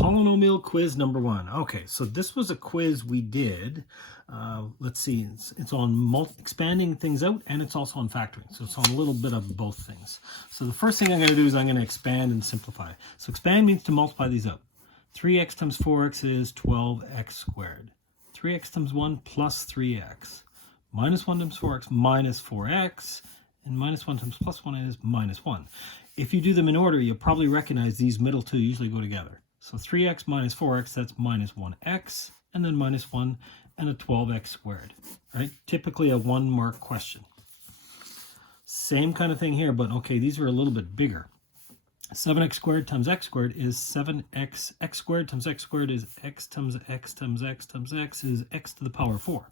Polynomial quiz number 1. Okay, so this was a quiz we did. Let's see, it's on expanding things out, and it's also on factoring. So it's on a little bit of both things. So the first thing I'm going to do is I'm going to expand and simplify. So expand means to multiply these out. 3x times 4x is 12x squared. 3x times 1 plus 3x. Minus 1 times 4x minus 4x. And minus 1 times plus 1 is minus 1. If you do them in order, you'll probably recognize these middle two usually go together. So 3x minus 4x, that's minus 1x, and then minus 1, and a 12x squared, right? Typically a 1-mark question. Same kind of thing here, but okay, these are a little bit bigger. 7x squared times x squared is 7x. X squared times x squared is x times x times x times x is x to the power 4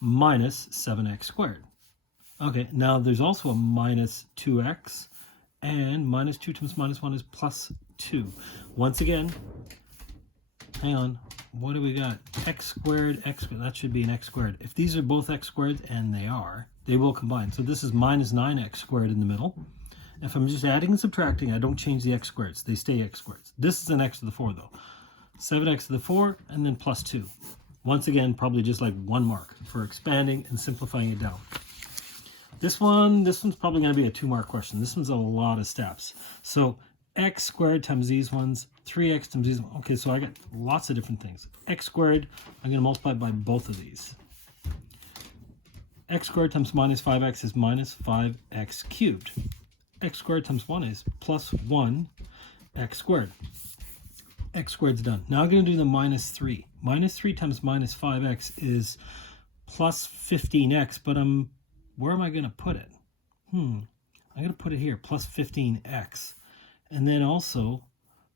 minus 7x squared. Okay, now there's also a minus 2x, and minus 2 times minus 1 is plus 2. Once again, hang on, what do we got? X squared, that should be an x squared. If these are both x squared, and they are, they will combine. So this is minus 9x squared in the middle. If I'm just adding and subtracting, I don't change the x squareds. They stay x squareds. This is an x to the 4 though. 7x to the 4, and then plus 2. Once again, probably just like 1 mark for expanding and simplifying it down. This one's probably going to be a 2-mark question. This one's a lot of steps. So x squared times these ones, 3x times these ones. Okay, so I got lots of different things. X squared, I'm going to multiply by both of these. X squared times minus 5x is minus 5x cubed. X squared times 1 is plus 1x squared. X squared's done. Now I'm going to do the minus 3. Minus 3 times minus 5x is plus 15x, but where am I going to put it? I'm going to put it here, plus 15x. And then also,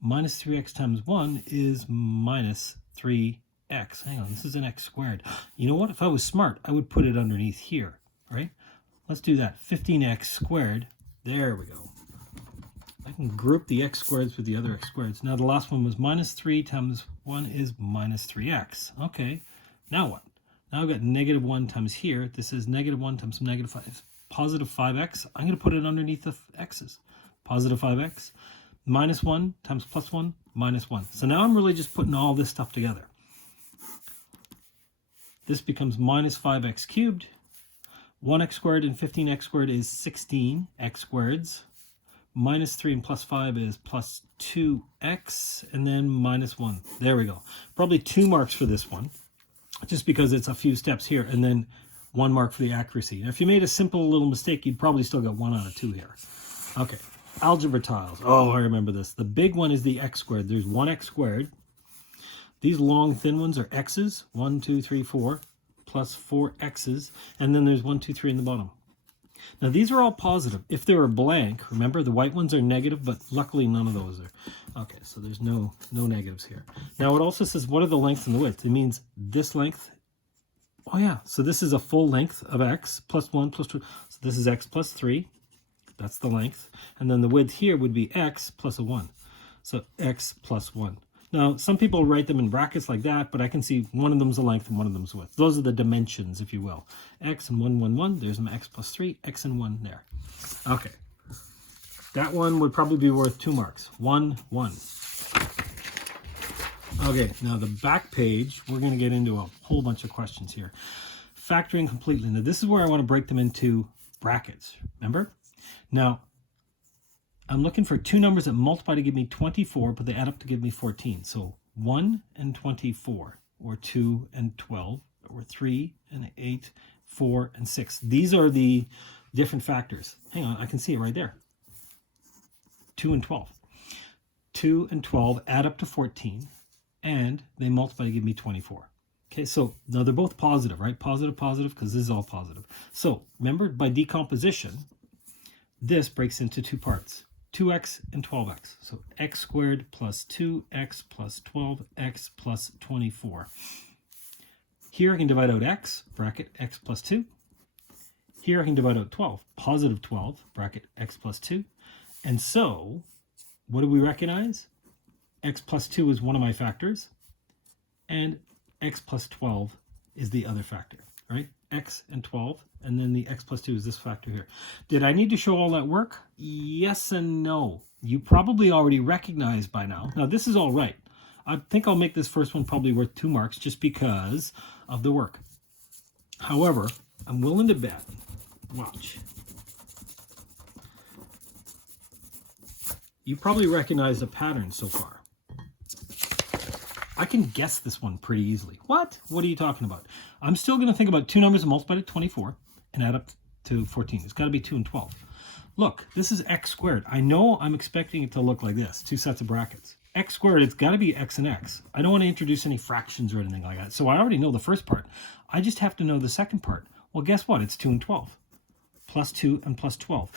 minus 3x times 1 is minus 3x. Hang on, this is an x squared. You know what? If I was smart, I would put it underneath here, right? Let's do that. 15x squared. There we go. I can group the x squareds with the other x squareds. Now the last one was minus 3 times 1 is minus 3x. Okay, now what? Now I've got negative 1 times here. This is negative 1 times negative 5. Positive 5x. I'm going to put it underneath the x's. Positive 5x. Minus 1 times plus 1, minus 1. So now I'm really just putting all this stuff together. This becomes minus 5x cubed. 1x squared and 15x squared is 16x squareds. Minus 3 and plus 5 is plus 2x. And then minus 1. There we go. Probably 2 marks for this one, just because it's a few steps here, and then 1 mark for the accuracy. Now, if you made a simple little mistake, you'd probably still get 1 out of 2 here. Okay, algebra tiles. Oh, I remember this. The big one is the x squared. There's 1x squared. These long, thin ones are x's. 1, 2, 3, 4, plus 4 x's. And then there's 1, 2, 3 in the bottom. Now, these are all positive. If they were blank, remember, the white ones are negative, but luckily none of those are. Okay, so there's no negatives here. Now, it also says, what are the length and the width? It means this length. Oh, yeah. So this is a full length of x plus 1 plus 2. So this is x plus 3. That's the length. And then the width here would be x plus a 1. So x plus 1. Now, some people write them in brackets like that, but I can see one of them's a length and one of them's a width. Those are the dimensions, if you will. X and 1, 1, 1. There's my x plus 3, x and 1 there. Okay. That one would probably be worth 2 marks. 1, 1. Okay, now the back page, we're going to get into a whole bunch of questions here. Factoring completely. Now, this is where I want to break them into brackets. Remember? Now, I'm looking for 2 numbers that multiply to give me 24, but they add up to give me 14. So 1 and 24, or 2 and 12, or 3 and 8, 4 and 6. These are the different factors. Hang on, I can see it right there. 2 and 12. 2 and 12 add up to 14, and they multiply to give me 24. Okay, so now they're both positive, right? Positive, positive, because this is all positive. So remember, by decomposition, this breaks into 2 parts. 2x and 12x. So x squared plus 2x plus 12x plus 24. Here I can divide out x, bracket x plus 2. Here I can divide out 12, positive 12, bracket x plus 2. And so, what do we recognize? X plus 2 is one of my factors, and x plus 12 is the other factor, right? X and 12, and then the x plus 2 is this factor here. Did I need to show all that work? Yes and no. you probably already recognize by now. Now, this is all right. I think I'll make this first one probably worth 2 marks just because of the work. However, I'm willing to bet, watch, you probably recognize the pattern so far. I can guess this one pretty easily. What? What are you talking about? I'm still going to think about 2 numbers multiplied at 24 and add up to 14. It's got to be 2 and 12. Look, this is x squared. I know I'm expecting it to look like this, 2 sets of brackets. X squared, it's got to be x and x. I don't want to introduce any fractions or anything like that. So I already know the first part. I just have to know the second part. Well, guess what? It's 2 and 12. Plus 2 and plus 12.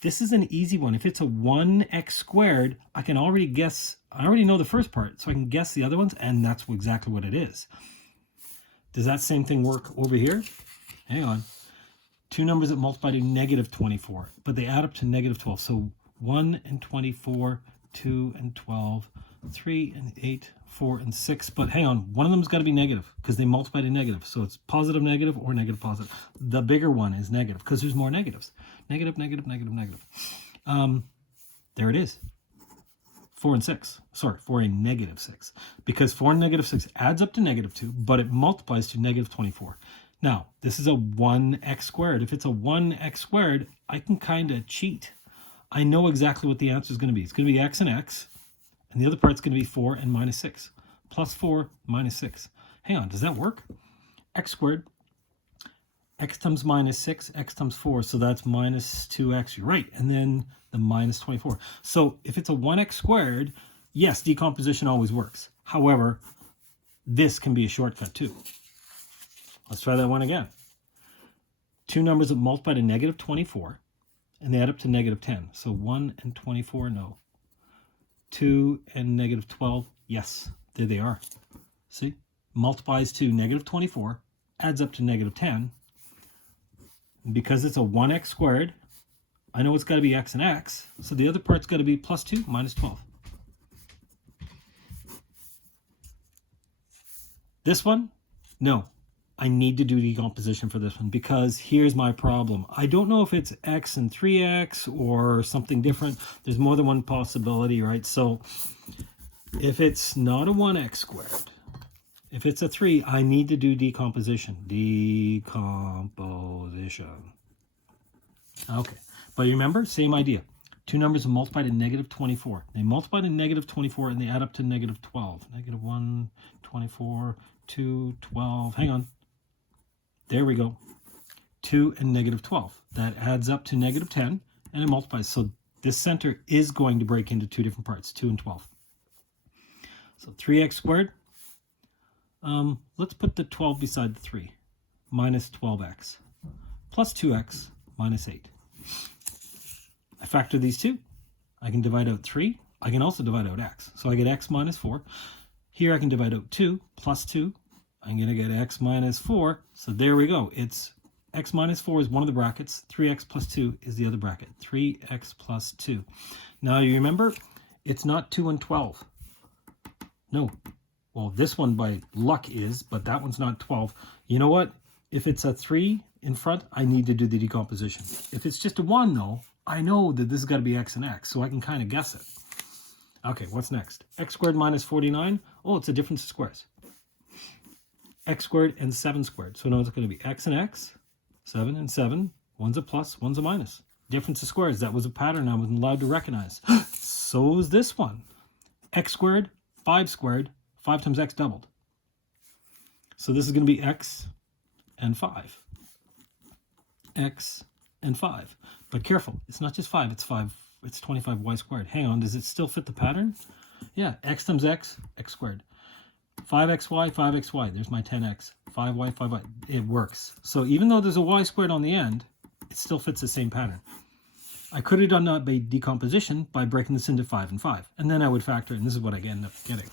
This is an easy one. If it's a 1x squared, I can already guess. I already know the first part, so I can guess the other ones, and that's exactly what it is. Does that same thing work over here? Hang on. 2 numbers that multiply to negative 24, but they add up to negative 12. So 1 and 24, 2 and 12, 3 and 8, 4 and 6. But hang on, one of them's got to be negative because they multiply to negative. So it's positive, negative, or negative, positive. The bigger one is negative because there's more negatives. Negative, negative, negative, negative. There it is. 4 and 6. Sorry, 4 and negative 6. Because 4 and negative 6 adds up to negative 2, but it multiplies to negative 24. Now, this is a 1x squared. If it's a 1x squared, I can kind of cheat. I know exactly what the answer is going to be. It's going to be x and x, and the other part's going to be 4 and minus 6. Plus 4 minus 6. Hang on, does that work? X squared, x times minus 6, x times 4, so that's minus 2x. You're right, and then the minus 24. So if it's a 1x squared, yes, decomposition always works. However, this can be a shortcut too. Let's try that one again. 2 numbers that multiply to negative 24, and they add up to negative 10. So 1 and 24, no. 2 and negative 12, yes, there they are. See? Multiplies to negative 24, adds up to negative 10. And because it's a 1x squared, I know it's got to be x and x, so the other part's got to be plus 2 minus 12. This one, no. I need to do decomposition for this one because here's my problem. I don't know if it's x and 3x or something different. There's more than one possibility, right? So if it's not a 1x squared, if it's a 3, I need to do decomposition. Decomposition. Okay, but you remember, same idea. 2 numbers multiply to negative 24. They multiply to negative 24 and they add up to negative 12. Negative 1, 24, 2, 12. Hang on. There we go. 2 and negative 12. That adds up to negative 10 and it multiplies. So this center is going to break into 2 different parts, 2 and 12. So 3x squared. Let's put the 12 beside the 3. Minus 12x. Plus 2x minus 8. I factor these two. I can divide out 3. I can also divide out x. So I get x minus 4. Here I can divide out 2 plus 2. I'm going to get x minus 4. So there we go. It's x minus 4 is one of the brackets. 3x plus 2 is the other bracket. 3x plus 2. Now you remember, it's not 2 and 12. No. Well, this one by luck is, but that one's not 12. You know what? If it's a 3 in front, I need to do the decomposition. If it's just a 1, though, I know that this has got to be x and x, so I can kind of guess it. Okay, what's next? X squared minus 49. Oh, it's a difference of squares. X squared and 7 squared. So now it's going to be x and x, 7 and 7. One's a plus, one's a minus. Difference of squares. That was a pattern I wasn't allowed to recognize. So is this one. X squared, 5 squared, 5 times x doubled. So this is going to be x and 5. X and 5. But careful, it's not just 5, it's 5. It's 25y squared. Hang on, does it still fit the pattern? Yeah, x times x, x squared. 5xy, 5xy. There's my 10x. 5y, 5y. It works. So even though there's a y squared on the end, it still fits the same pattern. I could have done that by decomposition by breaking this into 5 and 5. And then I would factor in. This is what I end up getting.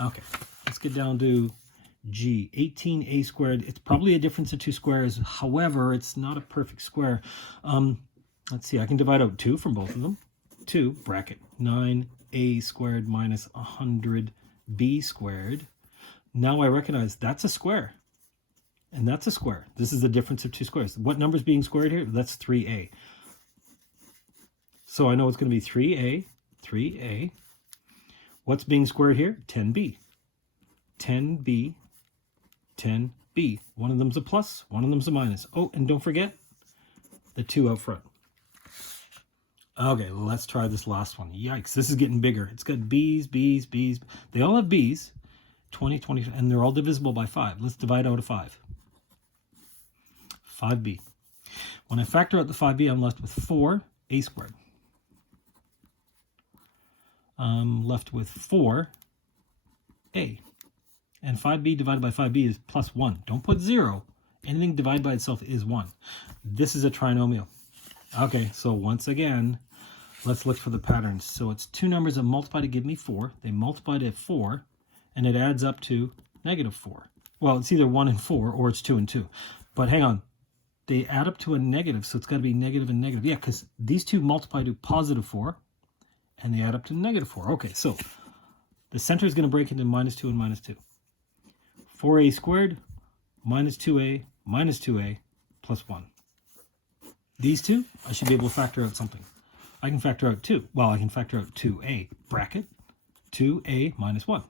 Okay, let's get down to G. 18a squared. It's probably a difference of 2 squares. However, it's not a perfect square. Let's see. I can divide out 2 from both of them. 2, bracket, 9a squared minus 100b squared. Now I recognize that's a square. And that's a square. This is the difference of 2 squares. What number is being squared here? That's 3a. So I know it's going to be 3a 3a. What's being squared here? 10b. 10b, 10b. One of them's a plus, one of them's a minus. Oh, and don't forget the 2 out front. Okay, let's try this last one. Yikes, this is getting bigger. It's got b's, b's, b's. They all have b's, 20, 20, and they're all divisible by 5. Let's divide out a 5. 5b. When I factor out the 5b, I'm left with 4a squared. I'm left with 4a. And 5b divided by 5b is plus 1. Don't put 0. Anything divided by itself is 1. This is a trinomial. Okay, so once again, let's look for the patterns. So it's two numbers that multiply to give me 4. They multiply to 4, and it adds up to negative 4. Well, it's either 1 and 4, or it's 2 and 2. But hang on. They add up to a negative, so it's got to be negative and negative. Yeah, because these two multiply to positive 4, and they add up to negative 4. Okay, so the center is going to break into minus 2 and minus 2. 4a squared minus 2a minus 2a plus 1. These two, I should be able to factor out something. I can factor out 2. Well, I can factor out 2a, bracket, 2a minus 1.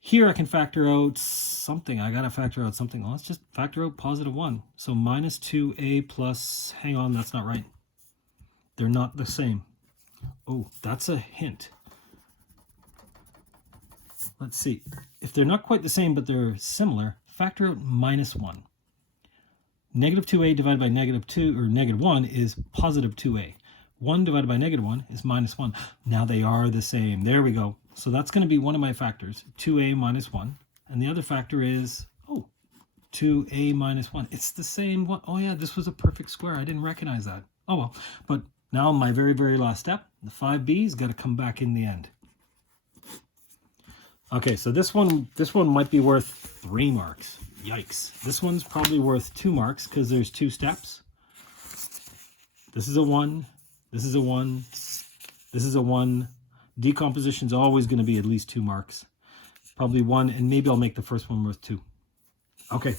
Here I can factor out something. I got to factor out something. Well, let's just factor out positive 1. So minus 2a plus, hang on, that's not right. They're not the same. Oh, that's a hint. Let's see. If they're not quite the same, but they're similar, factor out minus 1. Negative 2a divided by negative 2, or negative 1, is positive 2a. 1 divided by negative 1 is minus 1. Now they are the same. There we go. So that's going to be one of my factors, 2a minus 1. And the other factor is, 2a minus 1. It's the same one. Oh yeah, this was a perfect square. I didn't recognize that. Oh well. But now my very, very last step, the 5b's got to come back in the end. Okay, so this one might be worth 3 marks. Yikes. This one's probably worth 2 marks because there's 2 steps. This is a 1. This is a 1. This is a 1. Decomposition's always going to be at least 2 marks. Probably 1, and maybe I'll make the first one worth 2. Okay.